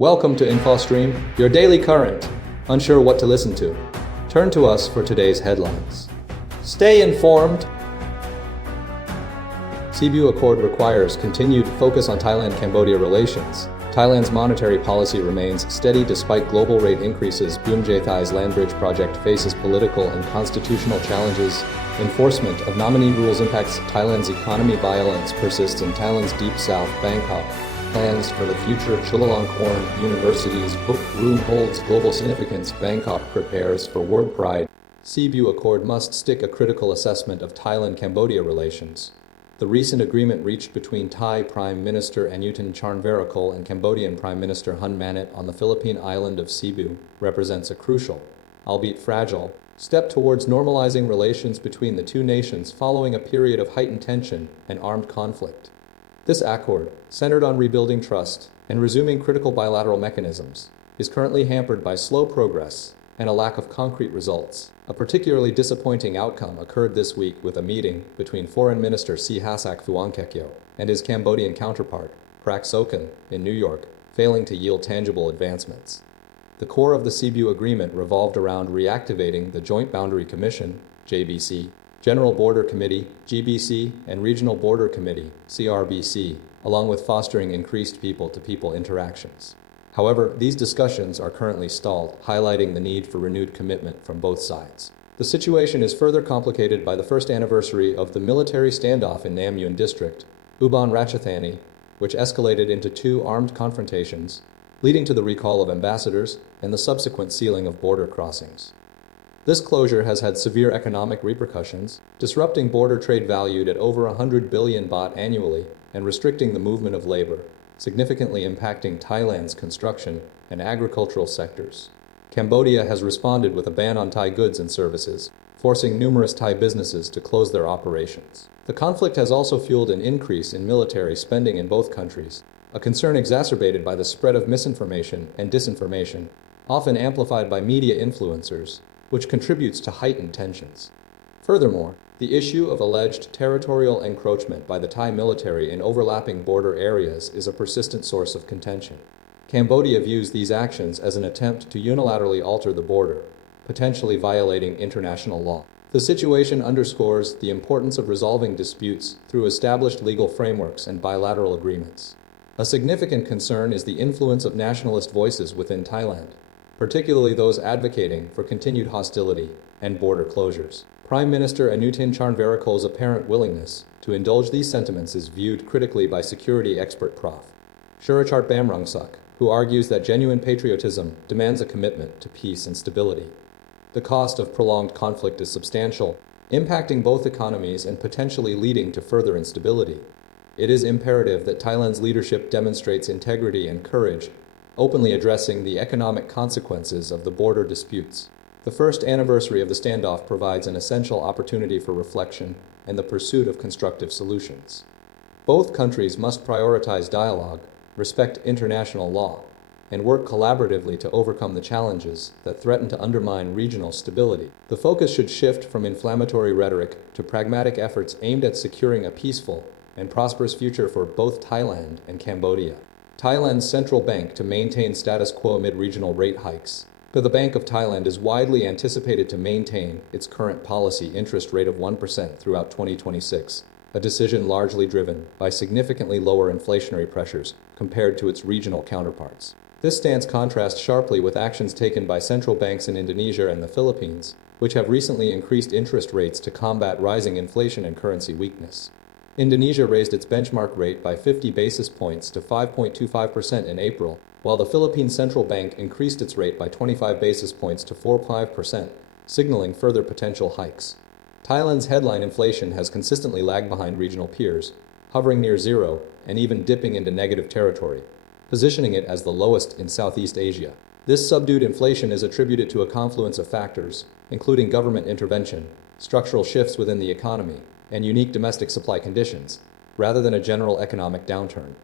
Welcome to InfoStream, your daily current. Unsure what to listen to? Turn to us for today's headlines. Stay informed. Cebu Accord requires continued focus on Thailand-Cambodia relations. Thailand's monetary policy remains steady despite global rate increases. Bhumjaithai's land bridge project faces political and constitutional challenges. Enforcement of nominee rules impacts Thailand's economy. Violence persists in Thailand's deep south. Bangkok. Plans for the future Chulalongkorn University's book room holds global significance. Bangkok prepares for WorldPride. Cebu Accord must stick a critical assessment of Thailand-Cambodia relations. The recent agreement reached between Thai Prime Minister Anutin Charnvirakul and Cambodian Prime Minister Hun Manet on the Philippine island of Cebu represents a crucial, albeit fragile, step towards normalizing relations between the two nations following a period of heightened tension and armed conflict. This accord, centered on rebuilding trust and resuming critical bilateral mechanisms, is currently hampered by slow progress and a lack of concrete results. A particularly disappointing outcome occurred this week with a meeting between Foreign Minister Sihasak Phuangketkeow and his Cambodian counterpart, Crackdown, in New York, failing to yield tangible advancements. The core of the Cebu Agreement revolved around reactivating the Joint Boundary Commission, JBC, General Border Committee, GBC, and Regional Border Committee, CRBC, along with fostering increased people-to-people interactions. However, these discussions are currently stalled, highlighting the need for renewed commitment from both sides. The situation is further complicated by the first anniversary of the military standoff in Namyun District, Ubon Ratchathani, which escalated into two armed confrontations, leading to the recall of ambassadors and the subsequent sealing of border crossings. This closure has had severe economic repercussions, disrupting border trade valued at over 100 billion baht annually and restricting the movement of labor, significantly impacting Thailand's construction and agricultural sectors. Cambodia has responded with a ban on Thai goods and services, forcing numerous Thai businesses to close their operations. The conflict has also fueled an increase in military spending in both countries, a concern exacerbated by the spread of misinformation and disinformation, often amplified by media influencers, which contributes to heightened tensions. Furthermore, the issue of alleged territorial encroachment by the Thai military in overlapping border areas is a persistent source of contention. Cambodia views these actions as an attempt to unilaterally alter the border, potentially violating international law. The situation underscores the importance of resolving disputes through established legal frameworks and bilateral agreements. A significant concern is the influence of nationalist voices within Thailand, particularly those advocating for continued hostility and border closures. Prime Minister Anutin Charnvirakul's apparent willingness to indulge these sentiments is viewed critically by security expert Prof. Surachart Bamrungsuk, who argues that genuine patriotism demands a commitment to peace and stability. The cost of prolonged conflict is substantial, impacting both economies and potentially leading to further instability. It is imperative that Thailand's leadership demonstrates integrity and courage, openly addressing the economic consequences of the border disputes. The first anniversary of the standoff provides an essential opportunity for reflection and the pursuit of constructive solutions. Both countries must prioritize dialogue, respect international law, and work collaboratively to overcome the challenges that threaten to undermine regional stability. The focus should shift from inflammatory rhetoric to pragmatic efforts aimed at securing a peaceful and prosperous future for both Thailand and Cambodia. Thailand's central bank to maintain status quo amid regional rate hikes. But the Bank of Thailand is widely anticipated to maintain its current policy interest rate of 1% throughout 2026, a decision largely driven by significantly lower inflationary pressures compared to its regional counterparts. This stance contrasts sharply with actions taken by central banks in Indonesia and the Philippines, which have recently increased interest rates to combat rising inflation and currency weakness. Indonesia raised its benchmark rate by 50 basis points to 5.25% in April, while the Philippine Central Bank increased its rate by 25 basis points to 4.5%, signaling further potential hikes. Thailand's headline inflation has consistently lagged behind regional peers, hovering near zero and even dipping into negative territory, positioning it as the lowest in Southeast Asia. This subdued inflation is attributed to a confluence of factors, including government intervention, structural shifts within the economy, and unique domestic supply conditions, rather than a general economic downturn.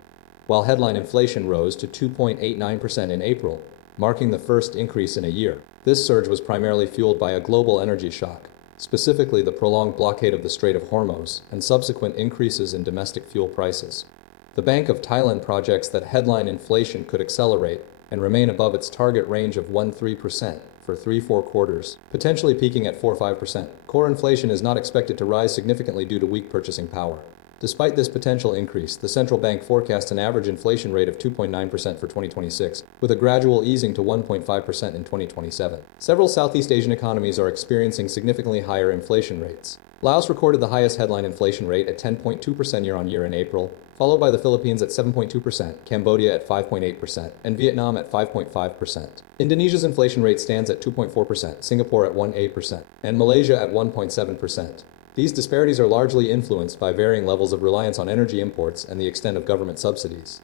While headline inflation rose to 2.89% in April, marking the first increase in a year, this surge was primarily fueled by a global energy shock, specifically the prolonged blockade of the Strait of Hormuz and subsequent increases in domestic fuel prices. The Bank of Thailand projects that headline inflation could accelerate and remain above its target range of 1–3% for 3–4 quarters, potentially peaking at 4–5%. Core inflation is not expected to rise significantly due to weak purchasing power. Despite this potential increase, the central bank forecasts an average inflation rate of 2.9% for 2026, with a gradual easing to 1.5% in 2027. Several Southeast Asian economies are experiencing significantly higher inflation rates. Laos recorded the highest headline inflation rate at 10.2% year-on-year in April, followed by the Philippines at 7.2%, Cambodia at 5.8%, and Vietnam at 5.5%. Indonesia's inflation rate stands at 2.4%, Singapore at 1.8%, and Malaysia at 1.7%. These disparities are largely influenced by varying levels of reliance on energy imports and the extent of government subsidies.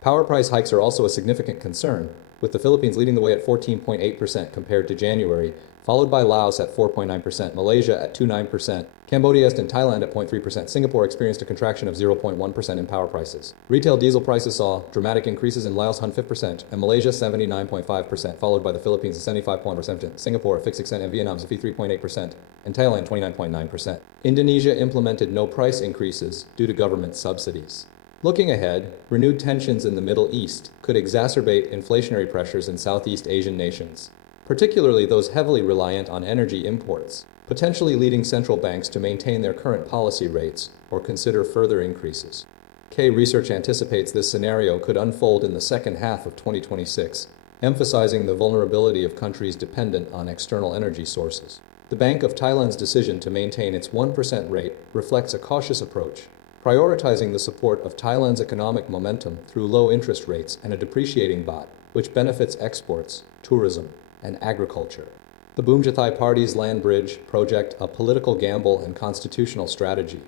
Power price hikes are also a significant concern, with the Philippines leading the way at 14.8% compared to January, followed by Laos at 4.9%, Malaysia at 2.9%, Cambodia and Thailand at 0.3%. Singapore experienced a contraction of 0.1% in power prices. Retail diesel prices saw dramatic increases in Laos 105% and Malaysia 79.5%, followed by the Philippines at 75.1%, Singapore at 56% and Vietnam at 53.8%, and Thailand 29.9%. Indonesia implemented no price increases due to government subsidies. Looking ahead, renewed tensions in the Middle East could exacerbate inflationary pressures in Southeast Asian nations, particularly those heavily reliant on energy imports, potentially leading central banks to maintain their current policy rates or consider further increases. K Research anticipates this scenario could unfold in the second half of 2026, emphasizing the vulnerability of countries dependent on external energy sources. The Bank of Thailand's decision to maintain its 1% rate reflects a cautious approach, prioritizing the support of Thailand's economic momentum through low interest rates and a depreciating baht, which benefits exports, tourism, and agriculture. The Bhumjaithai Party's land bridge project, a political gamble and constitutional strategy.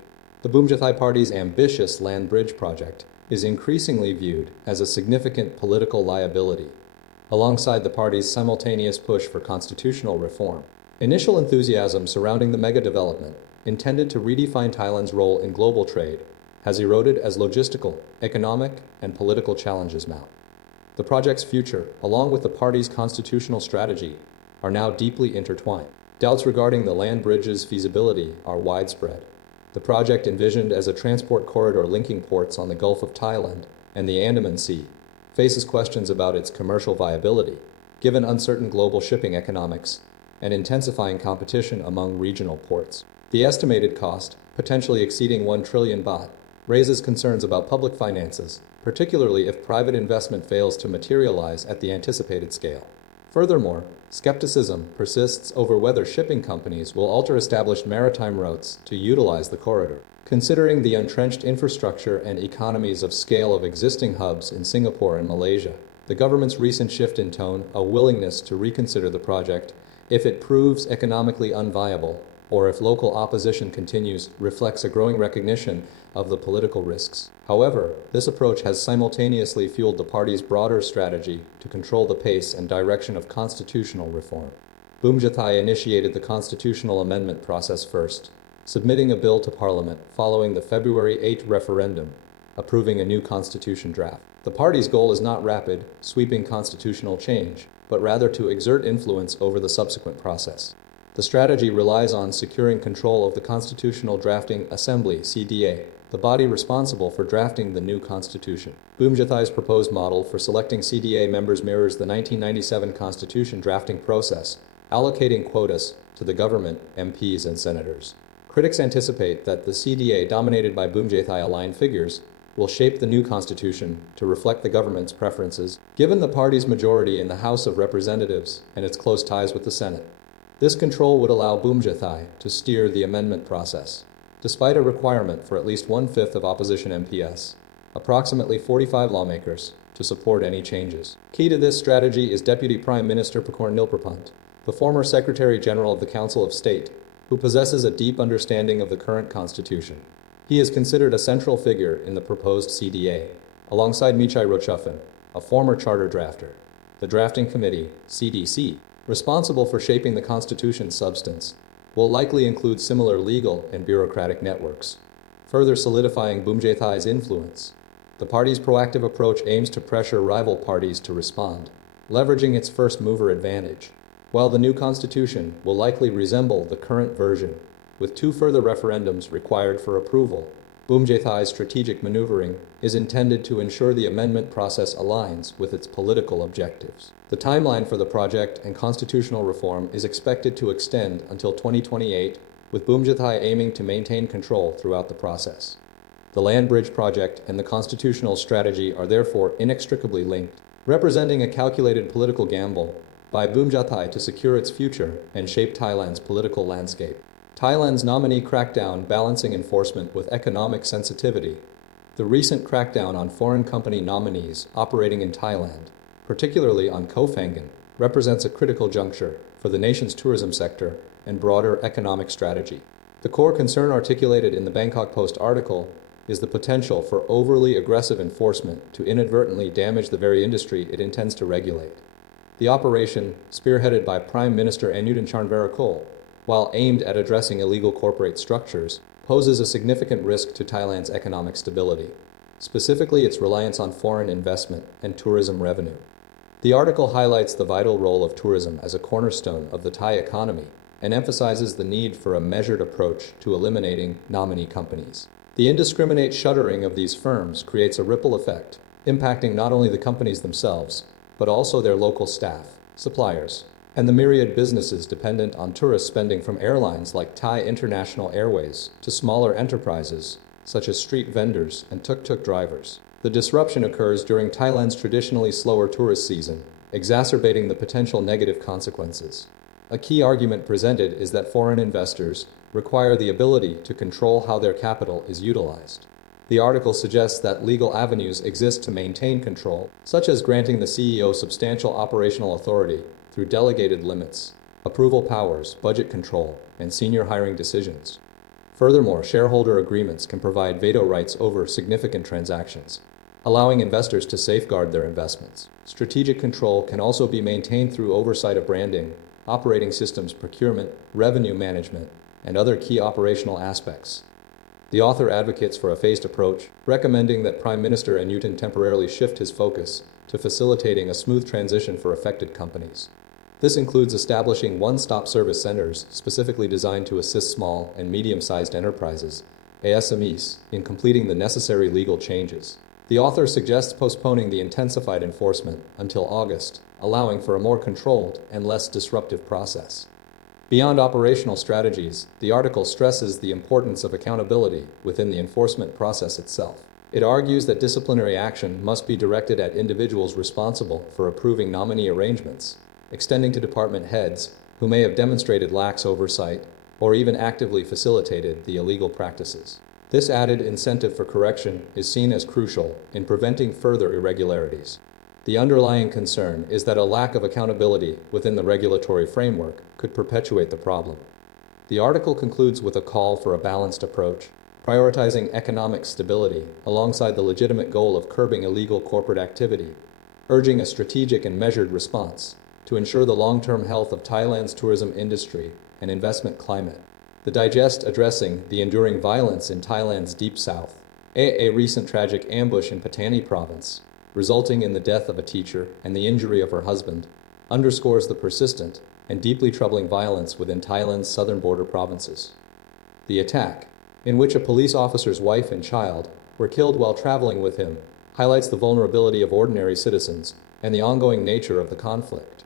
The Bhumjaithai Party's ambitious land bridge project is increasingly viewed as a significant political liability, alongside the party's simultaneous push for constitutional reform. Initial enthusiasm surrounding the mega-development, intended to redefine Thailand's role in global trade, has eroded as logistical, economic, and political challenges mount. The project's future, along with the party's constitutional strategy, are now deeply intertwined. Doubts regarding the land bridge's feasibility are widespread. The project, envisioned as a transport corridor linking ports on the Gulf of Thailand and the Andaman Sea, faces questions about its commercial viability, given uncertain global shipping economics and intensifying competition among regional ports. The estimated cost, potentially exceeding 1 trillion baht, raises concerns about public finances, particularly if private investment fails to materialize at the anticipated scale. Furthermore, skepticism persists over whether shipping companies will alter established maritime routes to utilize the corridor. Considering the entrenched infrastructure and economies of scale of existing hubs in Singapore and Malaysia, the government's recent shift in tone, a willingness to reconsider the project if it proves economically unviable, or if local opposition continues, reflects a growing recognition of the political risks. However, this approach has simultaneously fueled the party's broader strategy to control the pace and direction of constitutional reform. Bhumjaithai initiated the constitutional amendment process first, submitting a bill to Parliament following the February 8 referendum, approving a new constitution draft. The party's goal is not rapid, sweeping constitutional change, but rather to exert influence over the subsequent process. The strategy relies on securing control of the Constitutional Drafting Assembly (CDA), the body responsible for drafting the new constitution. Bhumjaithai's proposed model for selecting CDA members mirrors the 1997 constitution drafting process, allocating quotas to the government, MPs, and senators. Critics anticipate that the CDA, dominated by Bhumjaithai-aligned figures, will shape the new constitution to reflect the government's preferences, given the party's majority in the House of Representatives and its close ties with the Senate. This control would allow Bhumjaithai to steer the amendment process, despite a requirement for at least 1/5 of opposition MPs, approximately 45 lawmakers, to support any changes. Key to this strategy is Deputy Prime Minister Pakorn Nilprapant, the former Secretary General of the Council of State, who possesses a deep understanding of the current constitution. He is considered a central figure in the proposed CDA, alongside Michai Rochafen, a former charter drafter. The drafting committee, CDC, responsible for shaping the Constitution's substance, will likely include similar legal and bureaucratic networks, further solidifying Bhumjaithai's influence. The party's proactive approach aims to pressure rival parties to respond, leveraging its first-mover advantage. While the new constitution will likely resemble the current version, with 2 further referendums required for approval, Bhumjaithai's strategic maneuvering is intended to ensure the amendment process aligns with its political objectives. The timeline for the project and constitutional reform is expected to extend until 2028, with Bhumjaithai aiming to maintain control throughout the process. The land bridge project and the constitutional strategy are therefore inextricably linked, representing a calculated political gamble by Bhumjaithai to secure its future and shape Thailand's political landscape. Thailand's nominee crackdown balancing enforcement with economic sensitivity. The recent crackdown on foreign company nominees operating in Thailand, particularly on Koh Phangan, represents a critical juncture for the nation's tourism sector and broader economic strategy. The core concern articulated in the Bangkok Post article is the potential for overly aggressive enforcement to inadvertently damage the very industry it intends to regulate. The operation, spearheaded by Prime Minister Anutin Charnvirakul, while aimed at addressing illegal corporate structures, poses a significant risk to Thailand's economic stability, specifically its reliance on foreign investment and tourism revenue. The article highlights the vital role of tourism as a cornerstone of the Thai economy and emphasizes the need for a measured approach to eliminating nominee companies. The indiscriminate shuttering of these firms creates a ripple effect, impacting not only the companies themselves, but also their local staff, suppliers, and the myriad businesses dependent on tourist spending, from airlines like Thai International Airways to smaller enterprises such as street vendors and tuk-tuk drivers. The disruption occurs during Thailand's traditionally slower tourist season, exacerbating the potential negative consequences. A key argument presented is that foreign investors require the ability to control how their capital is utilized. The article suggests that legal avenues exist to maintain control, such as granting the CEO substantial operational authority through delegated limits, approval powers, budget control, and senior hiring decisions. Furthermore, shareholder agreements can provide veto rights over significant transactions, allowing investors to safeguard their investments. Strategic control can also be maintained through oversight of branding, operating systems, procurement, revenue management, and other key operational aspects. The author advocates for a phased approach, recommending that Prime Minister Anutin temporarily shift his focus to facilitating a smooth transition for affected companies. This includes establishing one-stop service centers specifically designed to assist small and medium-sized enterprises, ASMEs, in completing the necessary legal changes. The author suggests postponing the intensified enforcement until August, allowing for a more controlled and less disruptive process. Beyond operational strategies, the article stresses the importance of accountability within the enforcement process itself. It argues that disciplinary action must be directed at individuals responsible for approving nominee arrangements, extending to department heads who may have demonstrated lax oversight or even actively facilitated the illegal practices. This added incentive for correction is seen as crucial in preventing further irregularities. The underlying concern is that a lack of accountability within the regulatory framework could perpetuate the problem. The article concludes with a call for a balanced approach, prioritizing economic stability alongside the legitimate goal of curbing illegal corporate activity, urging a strategic and measured response to ensure the long-term health of Thailand's tourism industry and investment climate. The digest addressing the enduring violence in Thailand's deep south, a recent tragic ambush in Pattani province, resulting in the death of a teacher and the injury of her husband, underscores the persistent and deeply troubling violence within Thailand's southern border provinces. The attack, in which a police officer's wife and child were killed while traveling with him, highlights the vulnerability of ordinary citizens and the ongoing nature of the conflict.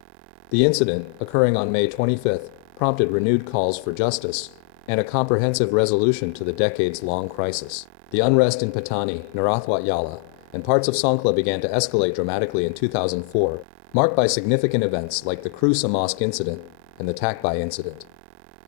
The incident, occurring on May 25th, prompted renewed calls for justice and a comprehensive resolution to the decades-long crisis. The unrest in Pattani, Narathwat Yala, and parts of Songkhla began to escalate dramatically in 2004, marked by significant events like the Krusa Mosque incident and the Takbai incident.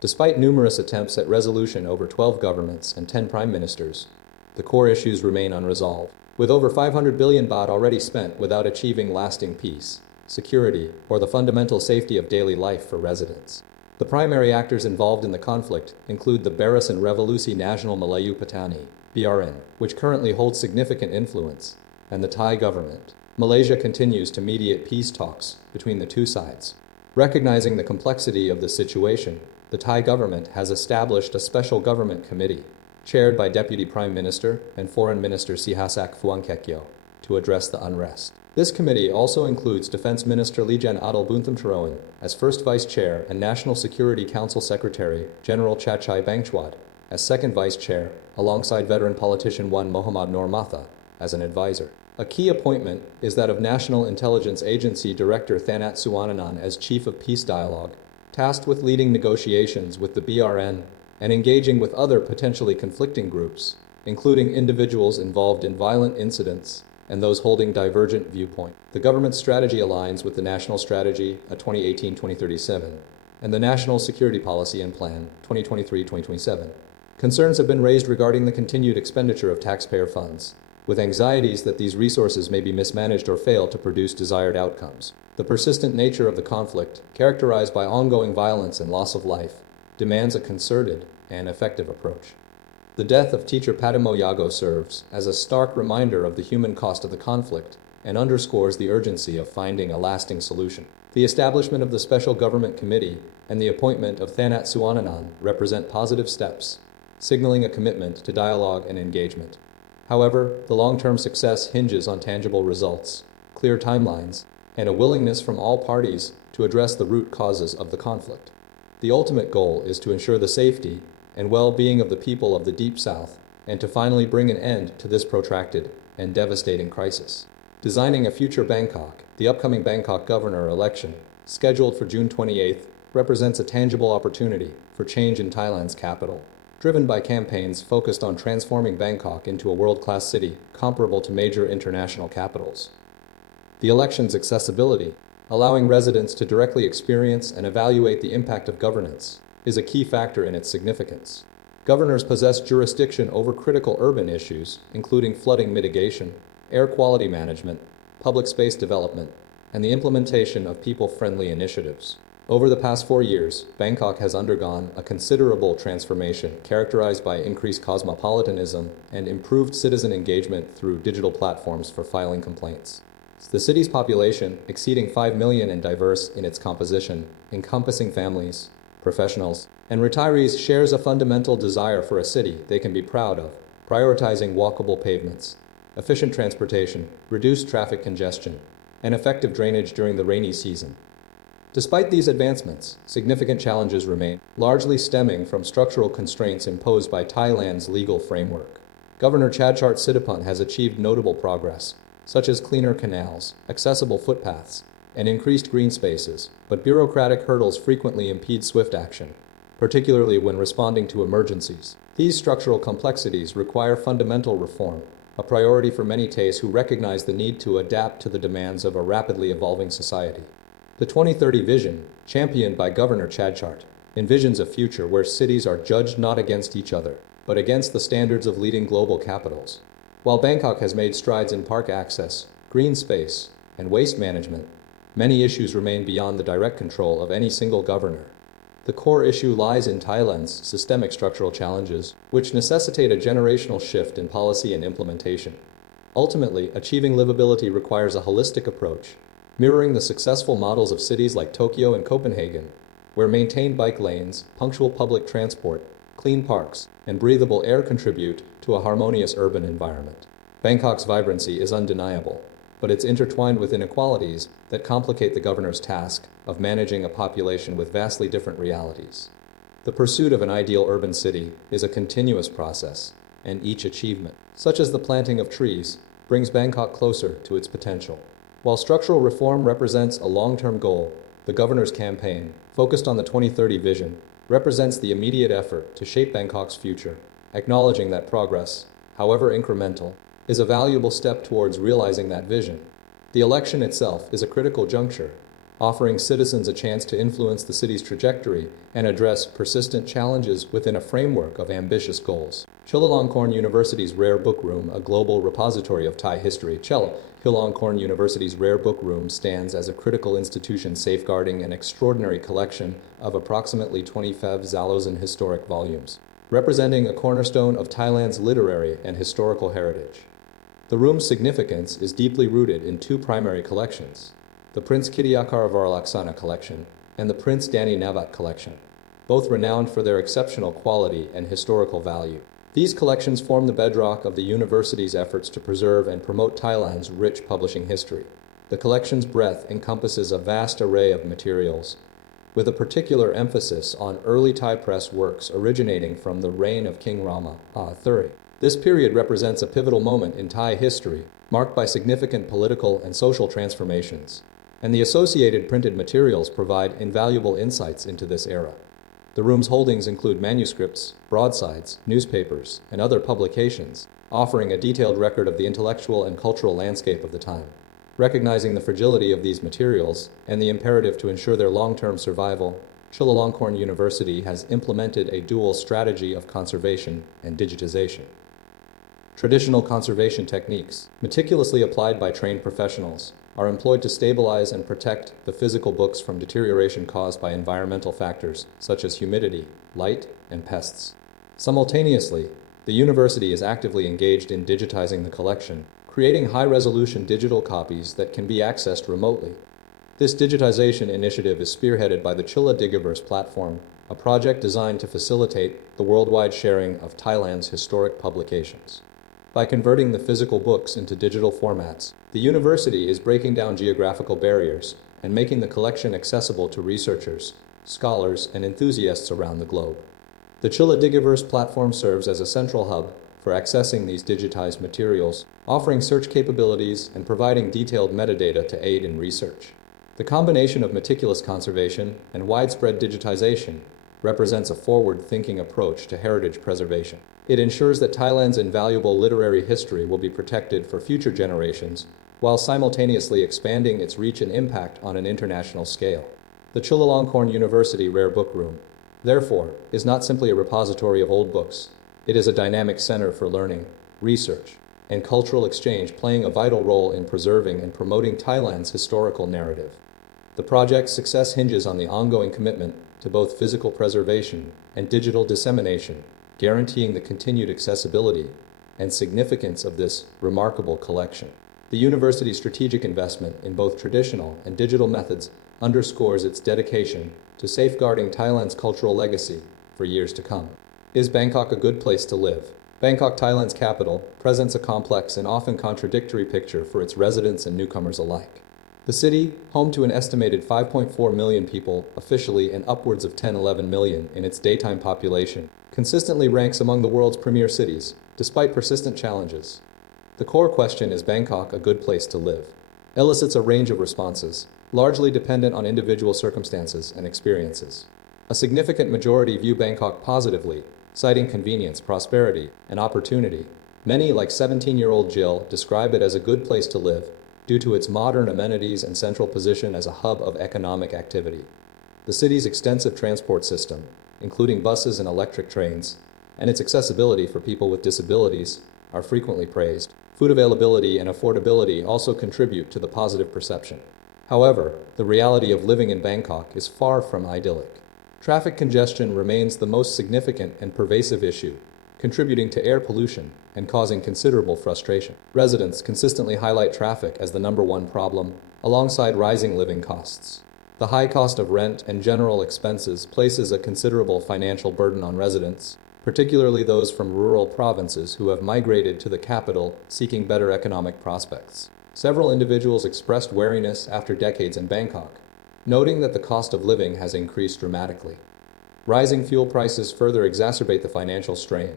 Despite numerous attempts at resolution over 12 governments and 10 prime ministers, the core issues remain unresolved, with over 500 billion baht already spent without achieving lasting peace, security, or the fundamental safety of daily life for residents. The primary actors involved in the conflict include the Barisan Revolusi Nasional Melayu Patani, BRN, which currently holds significant influence, and the Thai government. Malaysia continues to mediate peace talks between the two sides. Recognizing the complexity of the situation, the Thai government has established a special government committee, chaired by Deputy Prime Minister and Foreign Minister Sihasak Phuangketkeow, to address the unrest. This committee also includes Defense Minister Lijan Adel Buntham as first Vice Chair and National Security Council Secretary General Chachai Bangchwad as second vice chair, alongside veteran politician Wan Muhammad Noor Matha as an advisor. A key appointment is that of National Intelligence Agency Director Thanat Suwananan as Chief of Peace Dialogue, tasked with leading negotiations with the BRN and engaging with other potentially conflicting groups, including individuals involved in violent incidents and those holding divergent viewpoint. The government's strategy aligns with the National Strategy, a 2018-2037, and the National Security Policy and Plan, 2023-2027. Concerns have been raised regarding the continued expenditure of taxpayer funds, with anxieties that these resources may be mismanaged or fail to produce desired outcomes. The persistent nature of the conflict, characterized by ongoing violence and loss of life, demands a concerted and effective approach. The death of teacher Padimo Yago serves as a stark reminder of the human cost of the conflict and underscores the urgency of finding a lasting solution. The establishment of the Special Government Committee and the appointment of Thanat Suwananan represent positive steps, signaling a commitment to dialogue and engagement. However, the long-term success hinges on tangible results, clear timelines, and a willingness from all parties to address the root causes of the conflict. The ultimate goal is to ensure the safety and well-being of the people of the Deep South, and to finally bring an end to this protracted and devastating crisis. Designing a future Bangkok, the upcoming Bangkok governor election, scheduled for June 28th, represents a tangible opportunity for change in Thailand's capital, driven by campaigns focused on transforming Bangkok into a world-class city comparable to major international capitals. The election's accessibility, allowing residents to directly experience and evaluate the impact of governance, is a key factor in its significance. Governors possess jurisdiction over critical urban issues, including flooding mitigation, air quality management, public space development, and the implementation of people-friendly initiatives. Over the past 4 years, Bangkok has undergone a considerable transformation characterized by increased cosmopolitanism and improved citizen engagement through digital platforms for filing complaints. The city's population, exceeding 5 million and diverse in its composition, encompassing families, professionals, and retirees, shares a fundamental desire for a city they can be proud of, prioritizing walkable pavements, efficient transportation, reduced traffic congestion, and effective drainage during the rainy season. Despite these advancements, significant challenges remain, largely stemming from structural constraints imposed by Thailand's legal framework. Governor Chadchart Sitapun has achieved notable progress, such as cleaner canals, accessible footpaths, and increased green spaces, but bureaucratic hurdles frequently impede swift action, particularly when responding to emergencies. These structural complexities require fundamental reform, a priority for many Thais who recognize the need to adapt to the demands of a rapidly evolving society. The 2030 vision, championed by Governor Chadchart, envisions a future where cities are judged not against each other, but against the standards of leading global capitals. While Bangkok has made strides in park access, green space, and waste management, many issues remain beyond the direct control of any single governor. The core issue lies in Thailand's systemic structural challenges, which necessitate a generational shift in policy and implementation. Ultimately, achieving livability requires a holistic approach, mirroring the successful models of cities like Tokyo and Copenhagen, where maintained bike lanes, punctual public transport, clean parks, and breathable air contribute to a harmonious urban environment. Bangkok's vibrancy is undeniable, but it's intertwined with inequalities that complicate the governor's task of managing a population with vastly different realities. The pursuit of an ideal urban city is a continuous process, and each achievement, such as the planting of trees, brings Bangkok closer to its potential. While structural reform represents a long-term goal, the governor's campaign, focused on the 2030 vision, represents the immediate effort to shape Bangkok's future, acknowledging that progress, however incremental, is a valuable step towards realizing that vision. The election itself is a critical juncture, offering citizens a chance to influence the city's trajectory and address persistent challenges within a framework of ambitious goals. Chulalongkorn University's Rare Book Room, a global repository of Thai history, Chulalongkorn University's Rare Book Room stands as a critical institution safeguarding an extraordinary collection of approximately 25,000 historic volumes, representing a cornerstone of Thailand's literary and historical heritage. The room's significance is deeply rooted in two primary collections, the Prince Kityakara Varalaksana collection and the Prince Danny Navat collection, both renowned for their exceptional quality and historical value. These collections form the bedrock of the university's efforts to preserve and promote Thailand's rich publishing history. The collection's breadth encompasses a vast array of materials, with a particular emphasis on early Thai press works originating from the reign of King Rama III. This period represents a pivotal moment in Thai history, marked by significant political and social transformations, and the associated printed materials provide invaluable insights into this era. The room's holdings include manuscripts, broadsides, newspapers, and other publications, offering a detailed record of the intellectual and cultural landscape of the time. Recognizing the fragility of these materials and the imperative to ensure their long-term survival, Chulalongkorn University has implemented a dual strategy of conservation and digitization. Traditional conservation techniques, meticulously applied by trained professionals, are employed to stabilize and protect the physical books from deterioration caused by environmental factors such as humidity, light, and pests. Simultaneously, the university is actively engaged in digitizing the collection, creating high-resolution digital copies that can be accessed remotely. This digitization initiative is spearheaded by the Chula Digiverse platform, a project designed to facilitate the worldwide sharing of Thailand's historic publications. By converting the physical books into digital formats, the university is breaking down geographical barriers and making the collection accessible to researchers, scholars, and enthusiasts around the globe. The Chula Digiverse platform serves as a central hub for accessing these digitized materials, offering search capabilities and providing detailed metadata to aid in research. The combination of meticulous conservation and widespread digitization represents a forward-thinking approach to heritage preservation. It ensures that Thailand's invaluable literary history will be protected for future generations, while simultaneously expanding its reach and impact on an international scale. The Chulalongkorn University Rare Book Room, therefore, is not simply a repository of old books. It is a dynamic center for learning, research, and cultural exchange, playing a vital role in preserving and promoting Thailand's historical narrative. The project's success hinges on the ongoing commitment to both physical preservation and digital dissemination, guaranteeing the continued accessibility and significance of this remarkable collection. The university's strategic investment in both traditional and digital methods underscores its dedication to safeguarding Thailand's cultural legacy for years to come. Is Bangkok a good place to live? Bangkok, Thailand's capital, presents a complex and often contradictory picture for its residents and newcomers alike. The city, home to an estimated 5.4 million people officially and upwards of 10-11 million in its daytime population, consistently ranks among the world's premier cities, despite persistent challenges. The core question, is Bangkok a good place to live? Elicits a range of responses, largely dependent on individual circumstances and experiences. A significant majority view Bangkok positively, citing convenience, prosperity, and opportunity. Many, like 17-year-old Jill, describe it as a good place to live, due to its modern amenities and central position as a hub of economic activity. The city's extensive transport system, including buses and electric trains, and its accessibility for people with disabilities, are frequently praised. Food availability and affordability also contribute to the positive perception. However, the reality of living in Bangkok is far from idyllic. Traffic congestion remains the most significant and pervasive issue, contributing to air pollution and causing considerable frustration. Residents consistently highlight traffic as the #1 problem, alongside rising living costs. The high cost of rent and general expenses places a considerable financial burden on residents, particularly those from rural provinces who have migrated to the capital seeking better economic prospects. Several individuals expressed wariness after decades in Bangkok, noting that the cost of living has increased dramatically. Rising fuel prices further exacerbate the financial strain.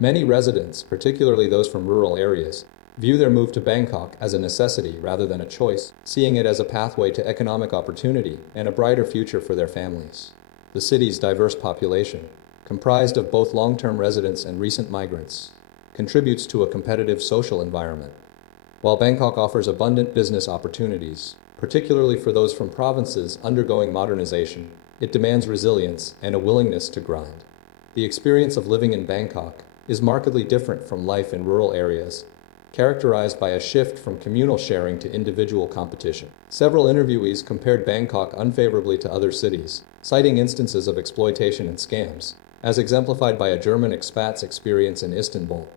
Many residents, particularly those from rural areas, view their move to Bangkok as a necessity rather than a choice, seeing it as a pathway to economic opportunity and a brighter future for their families. The city's diverse population, comprised of both long-term residents and recent migrants, contributes to a competitive social environment. While Bangkok offers abundant business opportunities, particularly for those from provinces undergoing modernization, it demands resilience and a willingness to grind. The experience of living in Bangkok is markedly different from life in rural areas, characterized by a shift from communal sharing to individual competition. Several interviewees compared Bangkok unfavorably to other cities, citing instances of exploitation and scams, as exemplified by a German expat's experience in Istanbul.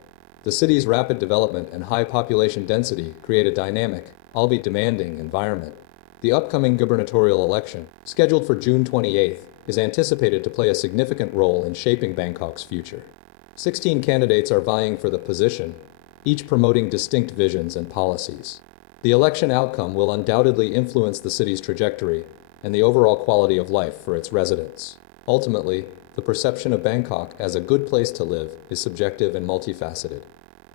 The city's rapid development and high population density create a dynamic, albeit demanding, environment. The upcoming gubernatorial election, scheduled for June 28th, is anticipated to play a significant role in shaping Bangkok's future. 16 candidates are vying for the position, each promoting distinct visions and policies. The election outcome will undoubtedly influence the city's trajectory, and the overall quality of life for its residents. Ultimately, the perception of Bangkok as a good place to live is subjective and multifaceted.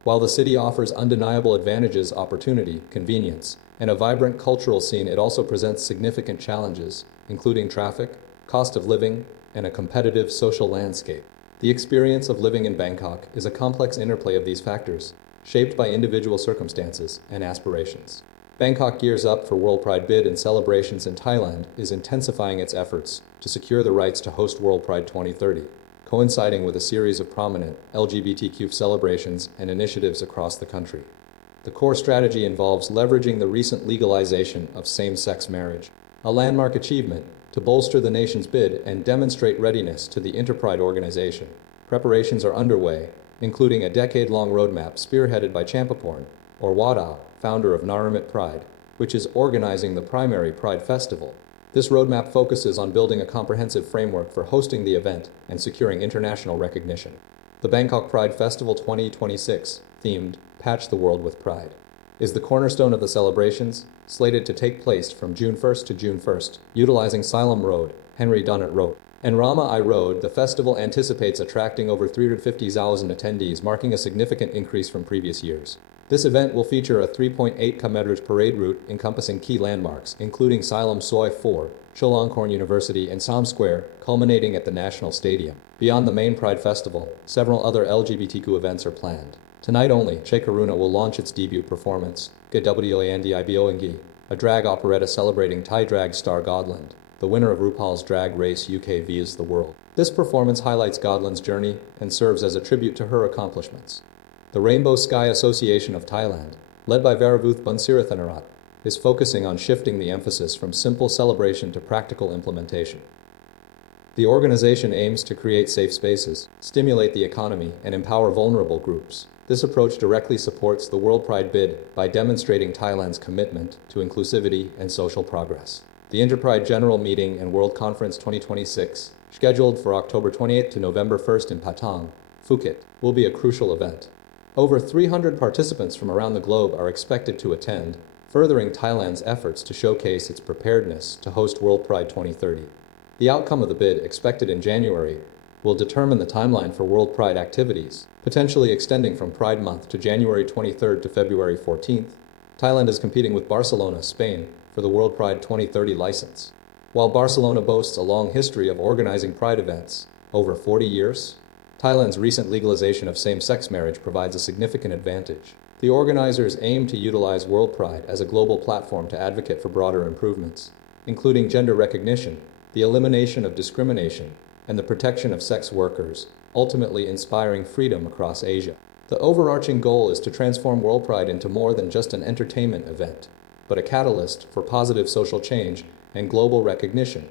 While the city offers undeniable advantages, opportunity, convenience, and a vibrant cultural scene, it also presents significant challenges, including traffic, cost of living, and a competitive social landscape. The experience of living in Bangkok is a complex interplay of these factors, shaped by individual circumstances and aspirations. Bangkok gears up for WorldPride bid and celebrations, in Thailand is intensifying its efforts to secure the rights to host WorldPride 2030, coinciding with a series of prominent LGBTQ celebrations and initiatives across the country. The core strategy involves leveraging the recent legalization of same-sex marriage, a landmark achievement, to bolster the nation's bid and demonstrate readiness to the Interpride organization. Preparations are underway, including a decade-long roadmap spearheaded by Champaporn, or Wada, founder of Naramit Pride, which is organizing the primary Pride Festival. This roadmap focuses on building a comprehensive framework for hosting the event and securing international recognition. The Bangkok Pride Festival 2026, themed Patch the World with Pride, is the cornerstone of the celebrations, slated to take place from June 1st to June 1st, utilizing Siloam Road, Henry Dunant Road, and Rama I Road. The festival anticipates attracting over 350,000 attendees, marking a significant increase from previous years. This event will feature a 3.8 km parade route encompassing key landmarks, including Siloam Soi 4, Chulalongkorn University, and Sam Square, culminating at the National Stadium. Beyond the main Pride Festival, several other LGBTQ events are planned. Tonight only, Che Karuna will launch its debut performance, Gwandibiongi, a drag operetta celebrating Thai drag star Godland, the winner of RuPaul's Drag Race UK vs. the World. This performance highlights Godland's journey and serves as a tribute to her accomplishments. The Rainbow Sky Association of Thailand, led by Varavuth Bunsirathanarath, is focusing on shifting the emphasis from simple celebration to practical implementation. The organization aims to create safe spaces, stimulate the economy, and empower vulnerable groups. This approach directly supports the WorldPride bid by demonstrating Thailand's commitment to inclusivity and social progress. The Interpride General Meeting and World Conference 2026, scheduled for October 28 to November 1st in Patong, Phuket, will be a crucial event. Over 300 participants from around the globe are expected to attend, furthering Thailand's efforts to showcase its preparedness to host WorldPride 2030. The outcome of the bid, expected in January, will determine the timeline for WorldPride activities, potentially extending from Pride Month to January 23rd to February 14th. Thailand is competing with Barcelona, Spain, for the WorldPride 2030 license. While Barcelona boasts a long history of organizing Pride events, over 40 years, Thailand's recent legalization of same-sex marriage provides a significant advantage. The organizers aim to utilize WorldPride as a global platform to advocate for broader improvements, including gender recognition, the elimination of discrimination, and the protection of sex workers, ultimately inspiring freedom across Asia. The overarching goal is to transform WorldPride into more than just an entertainment event, but a catalyst for positive social change and global recognition.